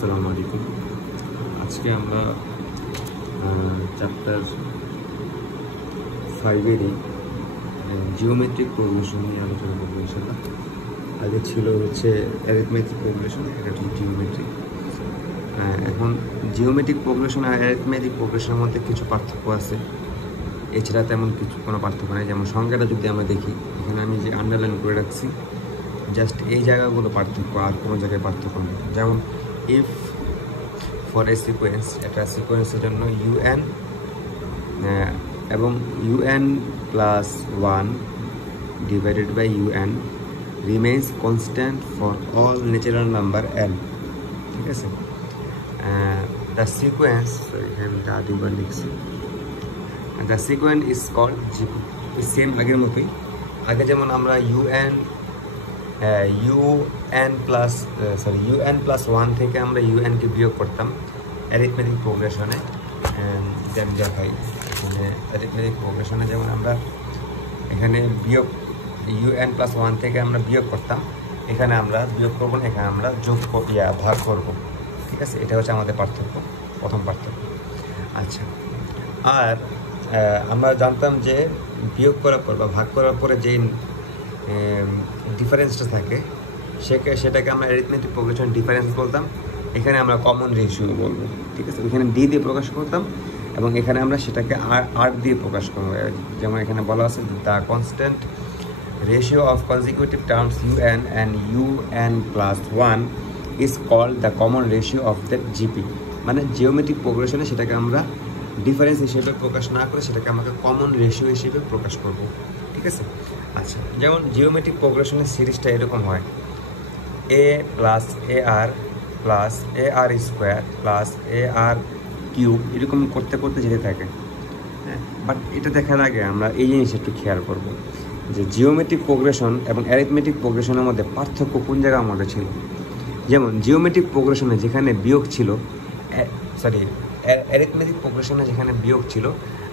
আসসালামু আলাইকুম। আজকে আমরা চ্যাপ্টার 5-এরই জিওমেট্রিক প্রোগ্রেশন নিয়ে আলোচনা করবো ইনশাআল্লাহ। আগে ছিল হচ্ছে অ্যারিথমেটিক প্রোগ্রেশন, এটা হচ্ছে জিওমেট্রিক। এখন জিওমেট্রিক প্রোগ্রেশন আর অ্যারিথমেটিক প্রোগ্রেশনের মধ্যে কিছু পার্থক্য আছে, এছাড়া তেমন কোনো পার্থক্য নেই। যেমন সংখ্যাটা যদি আমরা দেখি, এখানে আমি যে আন্ডারলাইন করে রাখছি, জাস্ট এই জায়গাগুলো পার্থক্য, আর কোনো জায়গায় পার্থক্য নেই। যেমন ইফ ফর এ সিকোয়েন্স, একটা সিকোয়েন্সের জন্য ইউএন এবং UN plus 1 divided by UN remains constant for all natural number N. ঠিক আছে, দ্য সিকোয়েন্স, এখানে দুবার লিখছি, the sequence is called GP. Same আগের মতোই, আগে যেমন আমরা ইউএন প্লাস 1 থেকে আমরা ইউএনকে বিয়োগ করতাম অ্যারিথমেটিক প্রোগ্রেশনে। দেখাই এখানে অ্যারিথমেটিক প্রোগ্রেশনে যেমন আমরা এখানে বিয়োগ ইউএন প্লাস 1 থেকে আমরা বিয়োগ করতাম, এখানে আমরা বিয়োগ করবো না, এখানে আমরা ভাগ করব। ঠিক আছে, এটা হচ্ছে আমাদের পার্থক্য, প্রথম পার্থক্য। আচ্ছা, আর আমরা জানতাম যে বিয়োগ করার পর বা ভাগ করার পরে যে ডিফারেন্সটা থাকে সেটাকে আমরা অ্যারিথমেটিক প্রোগ্রেশন ডিফারেন্স বলতাম। এখানে আমরা কমন রেশিও বলবো। ঠিক আছে, এখানে ডি দিয়ে প্রকাশ করতাম এবং এখানে আমরা সেটাকে আর দিয়ে প্রকাশ করবো। যেমন এখানে বলা আছে, the constant ratio of consecutive terms UN and UN plus 1 is called the common ratio of that GP. মানে জিওমেট্রিক প্রোগ্রেশনে সেটাকে আমরা ডিফারেন্স হিসেবে প্রকাশ না করে সেটাকে আমাকে কমন রেশিও হিসেবে প্রকাশ করব। ঠিক আছে। আচ্ছা, যেমন জিওমেট্রিক প্রোগ্রেশনের সিরিজটা এরকম হয়, এ প্লাস এ আর প্লাস এ আর স্কোয়ার প্লাস এ আর কিউব, এরকম করতে করতে যেতে থাকে। হ্যাঁ, বাট এটা দেখার আগে আমরা এই জিনিস একটু খেয়াল করব যে জিওমেট্রিক প্রোগ্রেশন এবং অ্যারিথমেটিক প্রোগ্রেশনের মধ্যে পার্থক্য কোন জায়গার মধ্যে ছিল। যেমন জিওমেট্রিক প্রোগ্রেশনে যেখানে বিয়োগ ছিল, অ্যারিথমেটিক প্রোগ্রেশনে যেখানে বিয়োগ ছিল,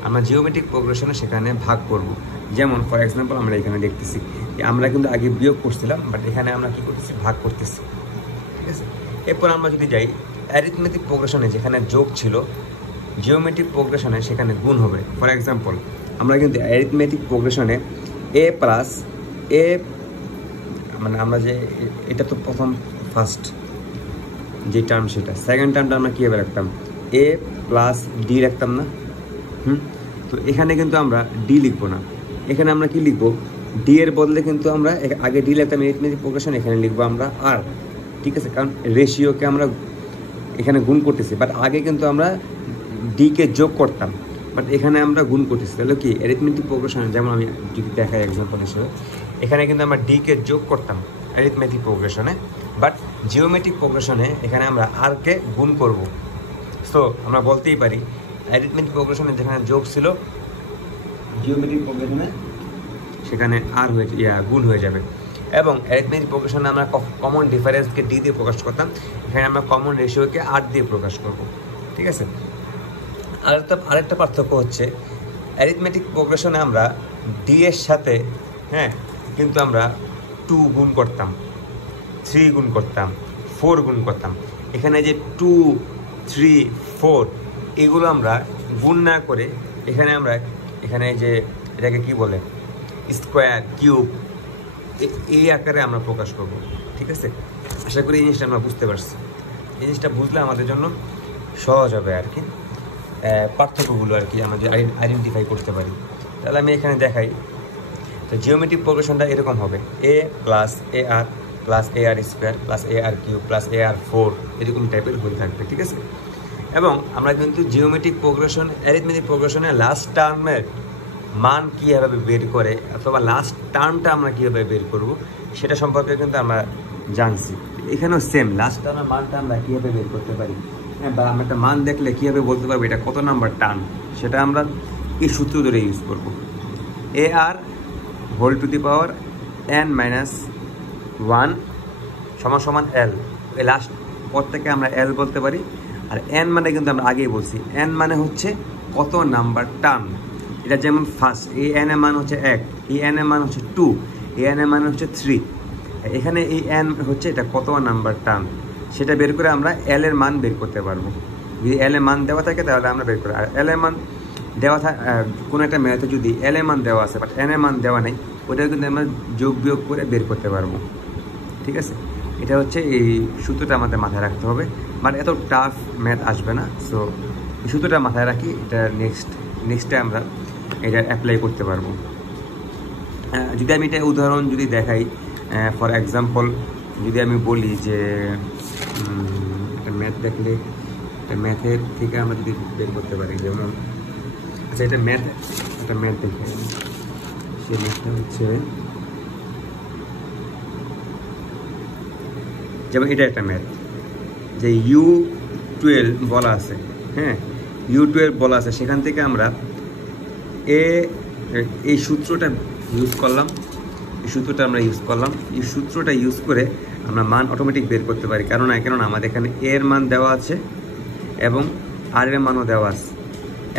আমরা জিওমেট্রিক প্রোগ্রেশনে সেখানে ভাগ করব। যেমন ফর এক্সাম্পল আমরা এখানে দেখতেছি আমরা কিন্তু আগে বিয়োগ করছিলাম, বাট এখানে আমরা কী করতেছি, ভাগ করতেছি। ঠিক আছে, এরপর আমরা যদি যাই অ্যারিথমেটিক প্রোগ্রেশনে যেখানে যোগ ছিল, জিওমেট্রিক প্রোগ্রেশনে সেখানে গুণ হবে। ফর এক্সাম্পল আমরা কিন্তু অ্যারিথমেটিক প্রোগ্রেশনে এ প্লাস এ, মানে আমরা যে এটা তো ফার্স্ট যে টার্ম, সেটা সেকেন্ড টার্মটা আমরা কীভাবে রাখতাম, এ প্লাস ডি রাখতাম না। তো এখানে কিন্তু আমরা ডি লিখবো না, এখানে আমরা কি লিখবো, ডি এর বদলে কিন্তু আমরা আগে ডি লিখতাম অ্যারিথমেটিক প্রোগ্রেশন, এখানে লিখবো আমরা আর। ঠিক আছে, কারণ রেশিওকে আমরা এখানে গুণ করতেছি, বাট আগে কিন্তু আমরা ডিকে যোগ করতাম, বাট এখানে আমরা গুণ করতেছি। তাহলে কি অ্যারিথমেটিক প্রোগ্রেশনে, যেমন আমি যদি দেখাই এক্সাম্পল হিসেবে, এখানে কিন্তু আমরা ডিকে যোগ করতাম অ্যারিথমেটিক প্রোগ্রেশনে, বাট জিওমেট্রিক প্রোগ্রেশনে এখানে আমরা আরকে গুণ করব। সো আমরা বলতেই পারি অ্যারিথমেটিক প্রোগ্রেশনে যেখানে যোগ ছিল, জিওমেট্রিক প্রোগ্রেশনে সেখানে আর গুণ হয়ে যাবে। এবং অ্যারিথমেটিক প্রোগ্রেশনে আমরা কমন ডিফারেন্সকে ডি দিয়ে প্রকাশ করতাম, এখানে আমরা কমন রেশিওকে আর দিয়ে প্রকাশ করব। ঠিক আছে, আরেকটা পার্থক্য হচ্ছে, অ্যারিথমেটিক প্রোগ্রেশনে আমরা ডি এর সাথে কিন্তু আমরা 2 গুণ করতাম, 3 গুণ করতাম, 4 গুণ করতাম। এখানে যে 2, 3, 4 এগুলো আমরা গুণ না করে এখানে যে এটাকে কি বলে, স্কোয়ার, কিউব, এই আকারে আমরা প্রকাশ করব। ঠিক আছে, আশা করি এই জিনিসটা আমরা বুঝতে পারছি। এই জিনিসটা বুঝলে আমাদের জন্য সহজ হবে আর কি, পার্থক্যগুলো আর কি আমরা আইডেন্টিফাই করতে পারি। তাহলে আমি এখানে দেখাই, তো জিওমেট্রিক প্রোগ্রেশনটা এরকম হবে, এ প্লাস এ আর প্লাস এ আর স্কোয়ার প্লাস এ আর কিউব প্লাস এ আর 4, এরকম টাইপের হয়ে থাকবে। ঠিক আছে, এবং আমরা কিন্তু জিওমেট্রিক প্রোগ্রেশন, অ্যারিথমেটিক প্রোগ্রেশনে লাস্ট টার্মের মান কীভাবে বের করে, অথবা লাস্ট টার্মটা আমরা কীভাবে বের করব সেটা সম্পর্কে কিন্তু আমরা জানছি। এখানেও সেম, লাস্ট টার্মের মানটা আমরা কীভাবে বের করতে পারি, বা আমরা একটা মান দেখলে কীভাবে বলতে পারবো এটা কত নাম্বার টার্ম, সেটা আমরা এই সূত্র ধরে ইউজ করব। এ আর whole to the power n-1 সমান এল, এই লাস্ট পদ থেকে আমরা এল বলতে পারি। আর এন মানে কিন্তু আমরা আগেই বলছি, এন মানে হচ্ছে কত নাম্বার টার্ম। এটা যেমন ফার্স্ট, এই এন এর মান হচ্ছে 1, এই এন এর মান হচ্ছে 2, এই এন এর মান হচ্ছে 3, এখানে এই এন হচ্ছে এটা কত নাম্বার টার্ম। সেটা বের করে আমরা এল এর মান বের করতে পারবো। যদি এল এর মান দেওয়া থাকে তাহলে আমরা বের করি। আর এল এর মান দেওয়া থাকে কোনো একটা ম্যাথে যদি এল এর মান দেওয়া আছে বাট এন এর মান দেওয়া নেই, ওটা কিন্তু আমরা যোগ বিয়োগ করে বের করতে পারবো। ঠিক আছে, এটা হচ্ছে এই সূত্রটা আমাদের মাথায় রাখতে হবে, বাট এত টাফ ম্যাথ আসবে না। সো এই সূত্রটা মাথায় রাখি, এটা নেক্সটে আমরা এটা অ্যাপ্লাই করতে পারবো। যদি আমি এটা উদাহরণ যদি দেখাই, ফর এক্সাম্পল যদি আমি বলি যে একটা ম্যাথ দেখলে একটা ম্যাথের থেকে আমরা যদি বের করতে পারি, যেমন আচ্ছা এটা একটা ম্যাথ দেখে, সেই ম্যাথটা হচ্ছে যেমন এটা একটা ম্যাথ যে U12 বলা আছে, হ্যাঁ U12 বলা আছে, সেখান থেকে আমরা এই সূত্রটা ইউজ করলাম, এই সূত্রটা ইউজ করে আমরা মান অটোমেটিক বের করতে পারি। কেননা আমাদের এখানে এর মান দেওয়া আছে এবং আর এর মানও দেওয়া আছে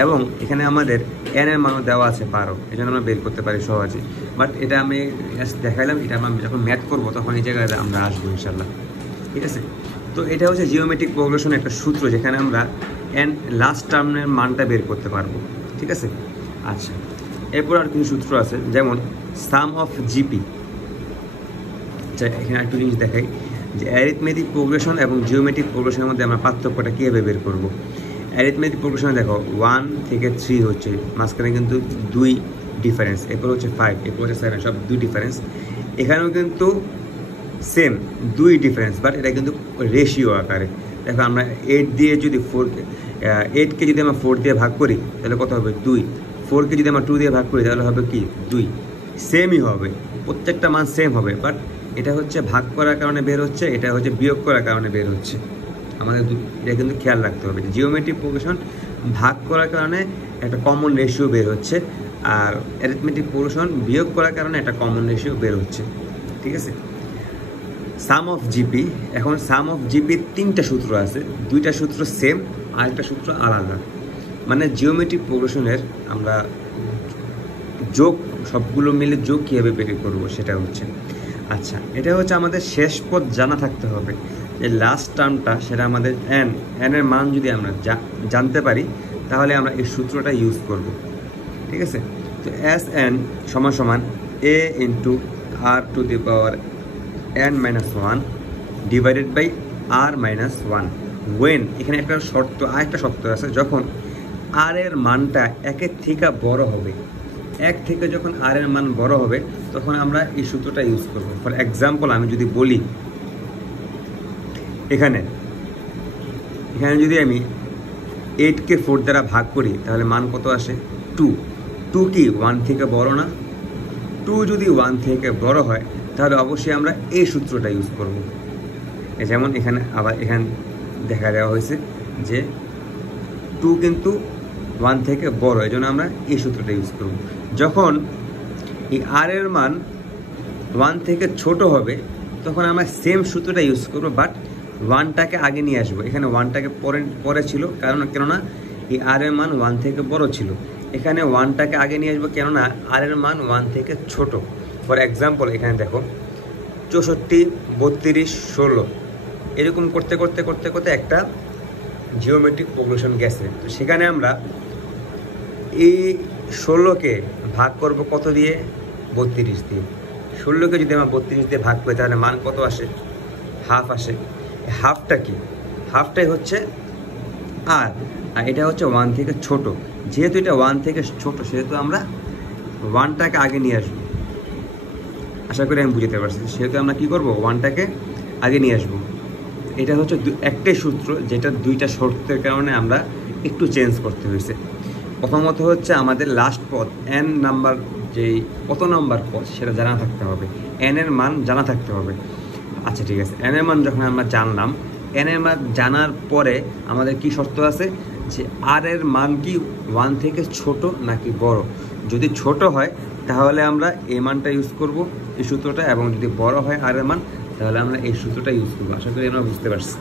এবং এখানে আমাদের এন এর মানও দেওয়া আছে 12, এই জন্য আমরা বের করতে পারি সহজে। বাট এটা আমি দেখাইলাম, এটা আমরা যখন ম্যাথ করবো তখন এই জায়গায় আমরা আসবো ইনশাল্লাহ। ঠিক আছে, তো এটা হচ্ছে জিওমেট্রিক প্রোগ্রেশন একটা সূত্র, যেখানে আমরা এন লাস্ট টার্মের মানটা বের করতে পারবো। ঠিক আছে, আচ্ছা এরপর আর কিছু সূত্র আছে, যেমন সাম অফ জিপি। আচ্ছা এখানে একটু জিনিস দেখাই যে অ্যারিথমেটিক প্রোগ্রেশন এবং জিওমেট্রিক প্রোগ্রেশনের মধ্যে আমরা পার্থক্যটা কীভাবে বের করব। অ্যারিথমেটিক প্রোগ্রেশনে দেখো 1 থেকে 3 হচ্ছে, মাঝখানে কিন্তু 2 ডিফারেন্স, এরপর হচ্ছে 5, এরপর হচ্ছে 7, সব 2 ডিফারেন্স। এখানেও কিন্তু সেম 2 ডিফারেন্স, বাট এটা কিন্তু রেশিও আকারে। দেখো আমরা 8 দিয়ে যদি 8কে যদি আমরা 4 দিয়ে ভাগ করি তাহলে কত হবে 2, 4কে যদি আমরা 2 দিয়ে ভাগ করি তাহলে হবে কি 2, সেমই হবে, প্রত্যেকটা মান সেম হবে। বাট এটা হচ্ছে ভাগ করার কারণে বের হচ্ছে, এটা হচ্ছে বিয়োগ করার কারণে বের হচ্ছে। আমাদের এটা কিন্তু খেয়াল রাখতে হবে, জিওমেট্রিক প্রোগ্রেশন ভাগ করার কারণে একটা কমন রেশিও বের হচ্ছে, আর অ্যারিথমেটিক প্রোগ্রেশন বিয়োগ করার কারণে একটা কমন রেশিও বের হচ্ছে। ঠিক আছে, সাম অফ জিপি, এখন সাম অফ জিপির 3টা সূত্র আছে, 2টা সূত্র সেম, আরেকটা সূত্র আলাদা। মানে জিওমেট্রিক প্রোগ্রেশনের আমরা যোগ, সবগুলো মিলে যোগ কীভাবে বের করবো সেটা হচ্ছে, আচ্ছা এটা হচ্ছে আমাদের শেষ পদ জানা থাকতে হবে, যে লাস্ট টার্মটা সেটা আমাদের এন এর মান যদি আমরা জানতে পারি তাহলে আমরা এই সূত্রটা ইউজ করব। ঠিক আছে, তো এস এন সমান সমান a into r to the power n minus 1 divided by r minus 1 when, এখানে একটা শর্ত, আরেকটা শর্ত আছে, যখন r এর মানটা 1-এর থেকে বড় হবে, 1 থেকে যখন r এর মান বড় হবে তখন আমরা এই সূত্রটা ইউজ করব। ফর এক্সাম্পল আমি যদি বলি এখানে যদি আমি 8কে 4 দ্বারা ভাগ করি তাহলে মান কত আসে 2, 2 কি 1 থেকে বড় না? 2 যদি 1 থেকে বড় হয় তাহলে অবশ্যই আমরা এই সূত্রটা ইউজ করব। যেমন এখানে আবার এখানে দেখা দেওয়া হয়েছে যে 2 কিন্তু 1 থেকে বড়, এই জন্য আমরা এই সূত্রটা ইউজ করব। যখন এই আর এর মান 1 থেকে ছোট হবে তখন আমরা সেম সূত্রটা ইউজ করব, বাট 1টাকে আগে নিয়ে আসবো। এখানে 1টাকে পরে ছিল, কেননা এই আর এর মান 1 থেকে বড় ছিল। এখানে 1টাকে আগে নিয়ে আসবো, কেননা আর এর মান 1 থেকে ছোট। ফর এক্সাম্পল এখানে দেখো 64, 32, 16 এরকম করতে করতে করতে করতে একটা জিওমেট্রিক প্রোগ্রেশন গেছে। তো সেখানে আমরা এই 16কে ভাগ করব কত দিয়ে? 32 দিয়ে। 16কে যদি আমরা 32 দিয়ে ভাগ করি তাহলে মান কত আসে? হাফ আসে। হাফটা কি? হাফটাই হচ্ছে আর এটা হচ্ছে 1 থেকে ছোট। যেহেতু এটা 1 থেকে ছোট সেহেতু আমরা 1টাকে আগে নিয়ে আসবো। আশা করি আমি বুঝতে পারছি। সেহেতু আমরা কি করব? 1টাকে আগে নিয়ে আসবো। এটা হচ্ছে একটাই সূত্র, যেটা 2টা শর্তের কারণে আমরা একটু চেঞ্জ করতে হয়েছে। প্রথমত হচ্ছে আমাদের লাস্ট পদ n নাম্বার, যেই কত নাম্বার পদ সেটা জানা থাকতে হবে, n এর মান জানা থাকতে হবে। আচ্ছা ঠিক আছে, n এর মান যখন আমরা জানলাম, n এর মান জানার পরে আমাদের কি শর্ত আছে যে r এর মান কি 1 থেকে ছোট নাকি বড়। যদি ছোট হয় তাহলে আমরা এই মানটা ইউজ করব, এই সূত্রটা, এবং যদি বড় হয় r এর মান তাহলে আমরা এই সূত্রটা ইউজ করবো। আশা করি আমরা বুঝতে পারছি।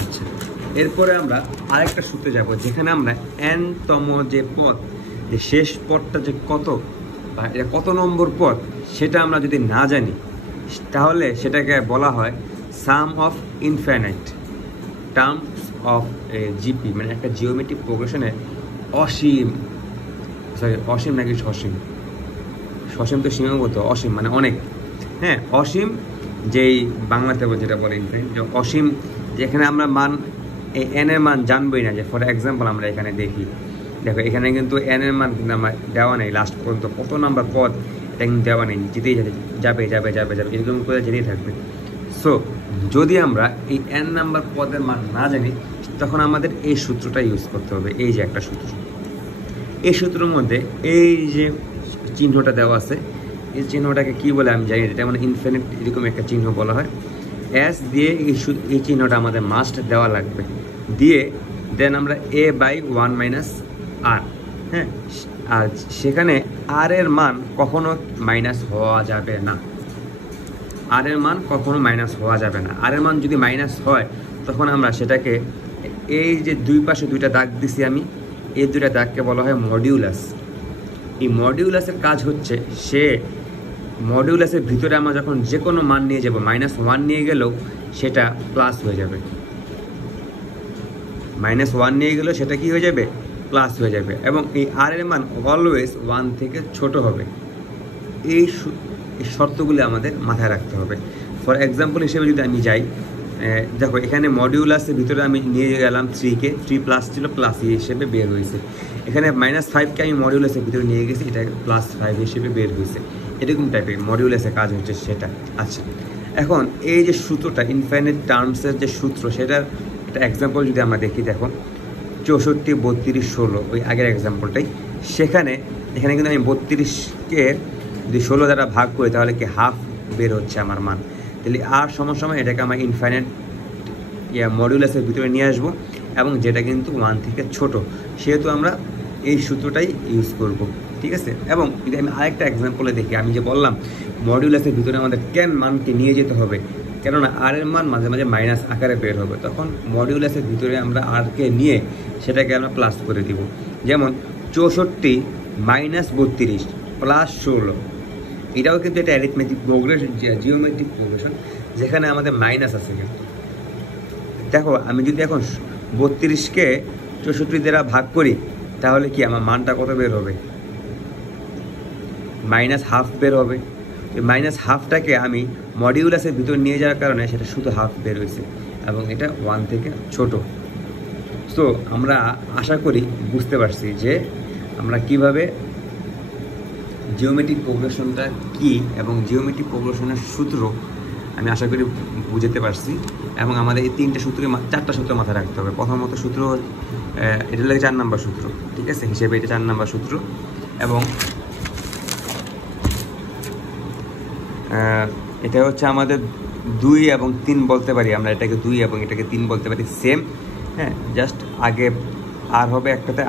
আচ্ছা, এরপরে আমরা আরেকটা সূত্রে যাব, যেখানে আমরা n-তম যে পদ, যে শেষ পদটা যে কত বা এটা কত নম্বর পদ সেটা আমরা যদি না জানি তাহলে সেটাকে বলা হয় sum of infinite terms of GP, মানে একটা জিওমেট্রিক প্রোগ্রেশনে অসীম নাকি সসীম, সসীম তো সীমাবদ্ধ, অসীম মানে অনেক, হ্যাঁ অসীম যেই বাংলাতে যেটা বলে ইনফাইনাইট, যে অসীম, যেখানে আমরা মান এই এন এর মান জানবই না। যে ফর এক্সাম্পল আমরা এখানে দেখি, দেখো এখানে কিন্তু এন এর মান কিন্তু আমার দেওয়া নেই, লাস্ট পর্যন্ত কত নাম্বার পদ এটা কিন্তু দেওয়া নেই, যেতেই যাবে এরকম করে যেতেই থাকবে। সো যদি আমরা এই এন নাম্বার পদের মান না জানি, তখন আমাদের এই সূত্রটা ইউজ করতে হবে। এই যে একটা সূত্র, এই সূত্রের মধ্যে এই যে চিহ্নটা দেওয়া আছে, এই চিহ্নটাকে কি বলে আমি জানি, এটা মানে ইনফিনিট এরকম একটা চিহ্ন বলা হয়। এস দিয়ে এই চিহ্নটা আমাদের মাস্ট দেওয়া লাগবে, দিয়ে দেন আমরা এ বাই 1 মাইনাস আর, হ্যাঁ, আর সেখানে আর এর মান কখনো মাইনাস হওয়া যাবে না, আর এর মান কখনো মাইনাস হওয়া যাবে না। আর এর মান যদি মাইনাস হয়, তখন আমরা সেটাকে, এই যে দুই পাশে দুইটা দাগ দিছি আমি, এই দুইটা দাগকে বলা হয় মডিউলাস। এই মডিউলাসের কাজ হচ্ছে, সে মডিউলাসের ভিতরে আমরা যখন যে কোনো মান নিয়ে যাব, -1 নিয়ে গেলেও সেটা প্লাস হয়ে যাবে, -1 নিয়ে গেলেও সেটা কি হয়ে যাবে, প্লাস হয়ে যাবে। এবং এই আর এর মান অলওয়েজ 1 থেকে ছোট হবে। এই শর্তগুলি আমাদের মাথায় রাখতে হবে। ফর এক্সাম্পল হিসেবে যদি আমি যাই, দেখো এখানে মডিউলাসের ভিতরে আমি নিয়ে গেলাম 3কে, 3 প্লাস ছিল, প্লাস হিসেবে বের হয়েছে। এখানে -5কে আমি মডিউলাসের ভিতরে নিয়ে গেছি, এটা +5 হিসেবে বের হয়েছে। এরকম টাইপের মডিউলাসের কাজ হচ্ছে সেটা। আচ্ছা, এখন এই যে সূত্রটা ইনফাইনাইট টার্মসের যে সূত্র, সেটার একটা এক্সাম্পল যদি আমরা দেখি, দেখো 64, 32, 16, ওই আগের এক্সাম্পলটাই। এখানে কিন্তু আমি 32কে যদি 16 দ্বারা ভাগ করি, তাহলে কি হাফ বের হচ্ছে আমার মান। তাহলে আর সময় এটাকে আমরা ইনফাইনাইট মডিউলাসের ভিতরে নিয়ে আসবো, এবং যেটা কিন্তু 1 থেকে ছোট, সেহেতু আমরা এই সূত্রটাই ইউজ করব, ঠিক আছে। এবং যদি আমি আরেকটা এক্সাম্পলে দেখি, আমি যে বললাম মডিউলাসের ভিতরে আমাদের কেন মানকে নিয়ে যেতে হবে, কেননা আর এর মান মাঝে মাঝে মাইনাস আকারে বের হবে, তখন মডিউলাসের ভিতরে আমরা আরকে নিয়ে সেটাকে আমরা প্লাস করে দিব। যেমন 64 - 32 + 16, এটাও কিন্তু একটা অ্যারিথমেটিক প্রোগ্রেশন, জিওমেট্রিক প্রোগ্রেশন, যেখানে আমাদের মাইনাস আছে। দেখো আমি যদি এখন 32কে 64 দ্বারা ভাগ করি, তাহলে কি আমার মানটা কত বের হবে, -½ বের হবে। -½ আমি মডিউলাসের ভিতর নিয়ে যাওয়ার কারণে সেটা শুধু হাফ বের হয়েছে, এবং এটা 1 থেকে ছোট। সো আমরা আশা করি বুঝতে পারছি যে আমরা কিভাবে জিওমেট্রিক প্রোগ্রেশনটা কি, এবং জিওমেট্রিক প্রোগ্রেশনের সূত্র আমি আশা করি বুঝতে পারছি। এবং আমাদের এই 4টা সূত্র মাথায় রাখতে হবে। প্রথমত সূত্র, এটা লাগে 4 নম্বর সূত্র, ঠিক আছে, হিসেবে এটা 4 নম্বর সূত্র। এবং এটা হচ্ছে আমাদের 2 এবং 3 বলতে পারি আমরা, এটাকে 2 এবং এটাকে 3 বলতে পারি, সেম, হ্যাঁ, জাস্ট আগে আর হবে একটাতে,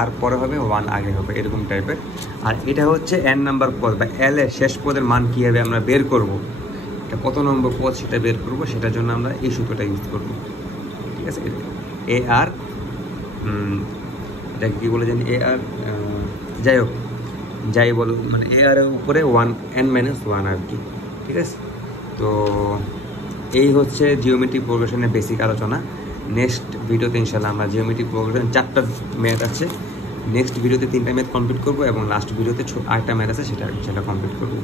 আর পরে হবে 1 আগে হবে, এরকম টাইপের। আর এটা হচ্ছে n নাম্বার পদ বা এল এর শেষ পদের মান কীভাবে আমরা বের করব, এটা কত নম্বর পদ সেটা বের করব, সেটার জন্য আমরা এই সূত্রটা ইউজ করব, ঠিক আছে। এ আর, এটা কী বলে জানি, এ আর, যাই বলো, মানে এ আর এর উপরে n-1 আর কি, ঠিক আছে। তো এই হচ্ছে জিওমেট্রিক প্রোগ্রেশনের বেসিক আলোচনা। নেক্সট ভিডিওতে ইনশাল্লাহ আমরা জিওমেট্রিক প্রোগ্রেশন 4টা ম্যাথ আছে, নেক্সট ভিডিওতে 3টা ম্যাথ কমপ্লিট করবো, এবং লাস্ট ভিডিওতে আরেকটা ম্যাথ আছে, সেটা কমপ্লিট করবো।